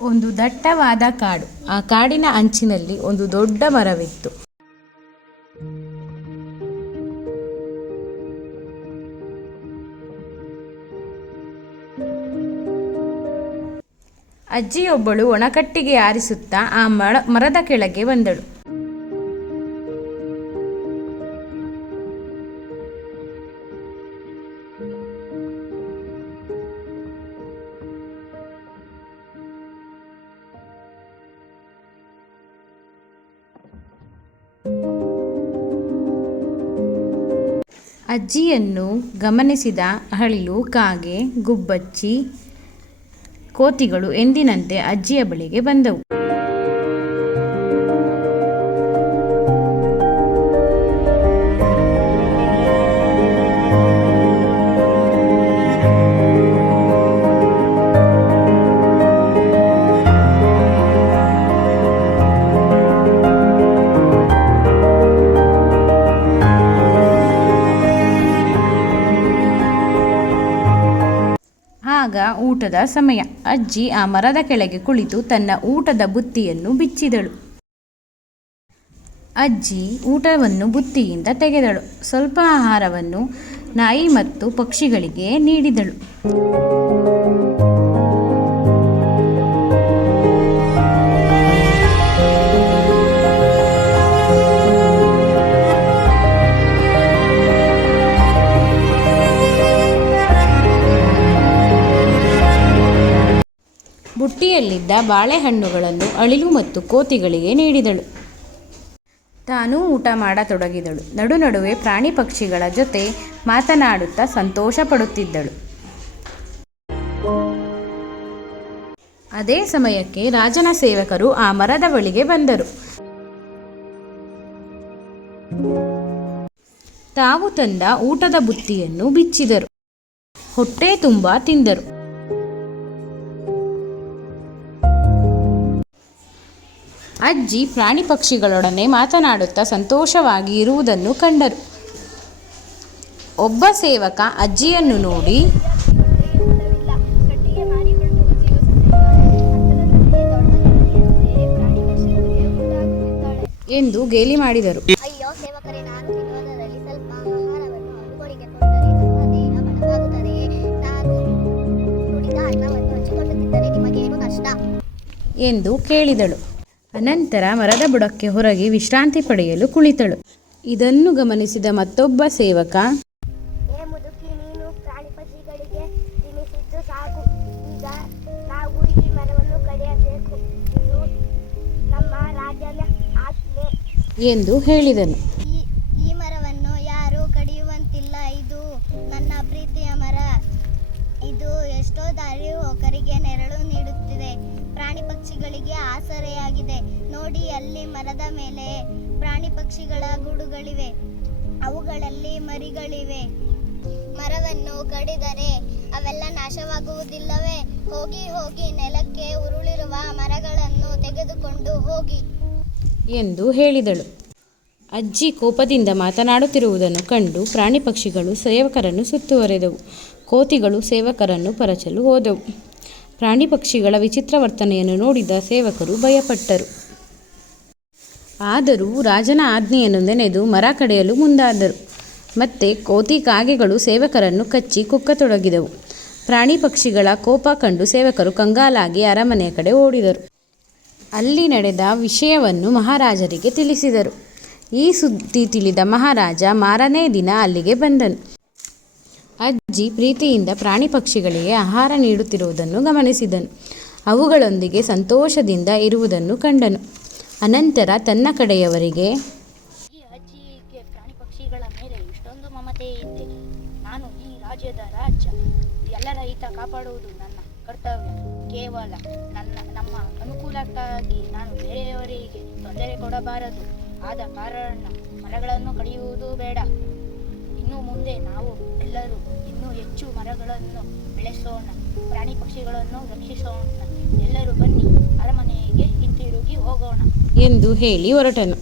ಒಂದು ದಟ್ಟವಾದ ಕಾಡು. ಆ ಕಾಡಿನ ಅಂಚಿನಲ್ಲಿ ಒಂದು ದೊಡ್ಡ ಮರವಿತ್ತು. ಅಜ್ಜಿಯೊಬ್ಬಳು ಒಣಕಟ್ಟಿಗೆ ಆರಿಸುತ್ತಾ ಆ ಮರದ ಕೆಳಗೆ ಬಂದಳು. ಅಜ್ಜಿಯನ್ನು ಗಮನಿಸಿದ ಅಳಿಲು, ಕಾಗೆ, ಗುಬ್ಬಚ್ಚಿ, ಕೋತಿಗಳು ಎಂದಿನಂತೆ ಅಜ್ಜಿಯ ಬಳಿಗೆ ಬಂದವು. ಆಗ ಊಟದ ಸಮಯ. ಅಜ್ಜಿ ಆ ಮರದ ಕೆಳಗೆ ಕುಳಿತು ತನ್ನ ಊಟದ ಬುತ್ತಿಯನ್ನು ಬಿಚ್ಚಿದಳು. ಅಜ್ಜಿ ಊಟವನ್ನು ಬುತ್ತಿಯಿಂದ ತೆಗೆದಳು. ಸ್ವಲ್ಪ ಆಹಾರವನ್ನು ನಾಯಿ ಮತ್ತು ಪಕ್ಷಿಗಳಿಗೆ ನೀಡಿದಳು. ಬುಟ್ಟಿಯಲ್ಲಿದ್ದ ಬಾಳೆಹಣ್ಣುಗಳನ್ನು ಅಳಿಲು ಮತ್ತು ಕೋತಿಗಳಿಗೆ ನೀಡಿದಳು. ತಾನೂ ಊಟ ಮಾಡತೊಡಗಿದಳು. ನಡುವೆ ಪ್ರಾಣಿ ಪಕ್ಷಿಗಳ ಜೊತೆ ಮಾತನಾಡುತ್ತಾ ಸಂತೋಷ ಪಡುತ್ತಿದ್ದಳು. ಅದೇ ಸಮಯಕ್ಕೆ ರಾಜನ ಸೇವಕರು ಆ ಮರದ ಬಳಿಗೆ ಬಂದರು. ತಾವು ತಂದ ಊಟದ ಬುತ್ತಿಯನ್ನು ಬಿಚ್ಚಿದರು. ಹೊಟ್ಟೆ ತುಂಬ ತಿಂದರು. ಅಜ್ಜಿ ಪ್ರಾಣಿ ಪಕ್ಷಿಗಳೊಡನೆ ಮಾತನಾಡುತ್ತಾ ಸಂತೋಷವಾಗಿ ಇರುವುದನ್ನು ಕಂಡರು. ಒಬ್ಬ ಸೇವಕ ಅಜ್ಜಿಯನ್ನು ನೋಡಿ, ಎಂದು ಗೇಲಿ ಮಾಡಿದರು. ಅಯ್ಯೋ ಸೇವಕರೇ, ನಾನು ತಿನ್ನುವುದರಲ್ಲಿ ಸ್ವಲ್ಪ ಆಹಾರವನ್ನು ಅವರಿಗೆ ಕೊಟ್ಟರೆ ನಮ್ಮ ದೇಹ ಬಲವಾಗುತ್ತದೆ. ನಾನು ನುಡಿದ ಅನ್ನವನ್ನು ಹಂಚಿಕೊಳ್ಳುತ್ತಿದ್ದರೆ ನಿಮಗೇನು ನಷ್ಟ ಎಂದು ಕೇಳಿದಳು. ಅನಂತರ ಮರದ ಬುಡಕ್ಕೆ ಹೊರಗೆ ವಿಶ್ರಾಂತಿ ಪಡೆಯಲು ಕುಳಿತಳು. ಇದನ್ನು ಗಮನಿಸಿದ ಮತ್ತೊಬ್ಬ ಸೇವಕ, ಏ ಮುದುಕಿ, ನೀನು ಪ್ರಾಣಿ ಪಕ್ಷಿಗಳಿಗೆ ತಿನ್ನಿಸಿದ್ದು ಸಾಕು. ಈಗ ನಾವು ಈ ಮರವನ್ನು ಕಡಿಯಬೇಕು. ಇದು ನಮ್ಮ ರಾಜನ ಆಜ್ಞೆ ಎಂದು ಹೇಳಿದನು. ಈ ಮರವನ್ನು ಯಾರೂ ಕಡಿಯುವಂತಿಲ್ಲ. ಇದು ನನ್ನ ಪ್ರೀತಿಯ ಮರ. ಇದು ಎಷ್ಟೋ ದಾರಿ ಹೋಕರಿಗೆ ನೆರಳು ನೀಡುತ್ತಿದೆ. ಪ್ರಾಣಿ ಪಕ್ಷಿಗಳಿಗೆ ಆಸರೆಯಾಗಿದೆ. ನೋಡಿ, ಅಲ್ಲಿ ಮರದ ಮೇಲೆ ಪ್ರಾಣಿ ಪಕ್ಷಿಗಳ ಗೂಡುಗಳಿವೆ. ಅವುಗಳಲ್ಲಿ ಮರಿಗಳಿವೆ. ಮರವನ್ನು ಕಡಿದರೆ ಅವೆಲ್ಲ ನಾಶವಾಗುವುದಿಲ್ಲವೇ? ಹೋಗಿ ಹೋಗಿ ನೆಲಕ್ಕೆ ಉರುಳಿರುವ ಮರಗಳನ್ನು ತೆಗೆದುಕೊಂಡು ಹೋಗಿ ಎಂದು ಹೇಳಿದಳು. ಅಜ್ಜಿ ಕೋಪದಿಂದ ಮಾತನಾಡುತ್ತಿರುವುದನ್ನು ಕಂಡು ಪ್ರಾಣಿ ಪಕ್ಷಿಗಳು ಸೇವಕರನ್ನು ಸುತ್ತುವರೆದವು. ಕೋತಿಗಳು ಸೇವಕರನ್ನು ಪರಚಲು ಹೋದವು. ಪ್ರಾಣಿ ಪಕ್ಷಿಗಳ ವಿಚಿತ್ರ ವರ್ತನೆಯನ್ನು ನೋಡಿದ ಸೇವಕರು ಭಯಪಟ್ಟರು. ಆದರೂ ರಾಜನ ಆಜ್ಞೆಯನ್ನು ನೆನೆದು ಮರ ಕಡಿಯಲು ಮುಂದಾದರು. ಮತ್ತೆ ಕೋತಿ ಕಾಗೆಗಳು ಸೇವಕರನ್ನು ಕಚ್ಚಿ ಕುಕ್ಕತೊಡಗಿದವು. ಪ್ರಾಣಿ ಪಕ್ಷಿಗಳ ಕೋಪ ಕಂಡು ಸೇವಕರು ಕಂಗಾಲಾಗಿ ಅರಮನೆಯ ಕಡೆ ಓಡಿದರು. ಅಲ್ಲಿ ನಡೆದ ವಿಷಯವನ್ನು ಮಹಾರಾಜರಿಗೆ ತಿಳಿಸಿದರು. ಈ ಸುದ್ದಿ ತಿಳಿದ ಮಹಾರಾಜ ಮಾರನೇ ದಿನ ಅಲ್ಲಿಗೆ ಬಂದನು. ಅಜ್ಜಿ ಪ್ರೀತಿಯಿಂದ ಪ್ರಾಣಿ ಪಕ್ಷಿಗಳಿಗೆ ಆಹಾರ ನೀಡುತ್ತಿರುವುದನ್ನು ಗಮನಿಸಿದನು. ಅವುಗಳೊಂದಿಗೆ ಸಂತೋಷದಿಂದ ಇರುವುದನ್ನು ಕಂಡನು. ಅನಂತರ ತನ್ನ ಕಡೆಯವರಿಗೆ, ಈ ಅಜ್ಜಿಗೆ ಪ್ರಾಣಿ ಪಕ್ಷಿಗಳ ಮೇಲೆ ಇಷ್ಟೊಂದು ಮಮತೆ ಇದೆ. ನಾನು ಈ ರಾಜ್ಯದ ರಾಜ. ಎಲ್ಲರ ಹಿತ ಕಾಪಾಡುವುದು ನನ್ನ ಕರ್ತವ್ಯ. ಕೇವಲ ನಮ್ಮ ಅನುಕೂಲಕ್ಕಾಗಿ ನಾನು ಬೇರೆಯವರಿಗೆ ತೊಂದರೆ ಕೊಡಬಾರದು. ಆದ ಕಾರಣ ಮರಗಳನ್ನು ಕಡಿಯುವುದು ಬೇಡ. ಇನ್ನು ಮುಂದೆ ನಾವು ಎಲ್ಲರೂ ಇನ್ನೂ ಹೆಚ್ಚು ಮರಗಳನ್ನು ಬೆಳೆಸೋಣ. ಪ್ರಾಣಿ ಪಕ್ಷಿಗಳನ್ನು ರಕ್ಷಿಸೋಣ. ಎಲ್ಲರೂ ಬನ್ನಿ, ಅರಮನೆಗೆ ಹಿಂತಿರುಗಿ ಹೋಗೋಣ ಎಂದು ಹೇಳಿ ಹೊರಟನು.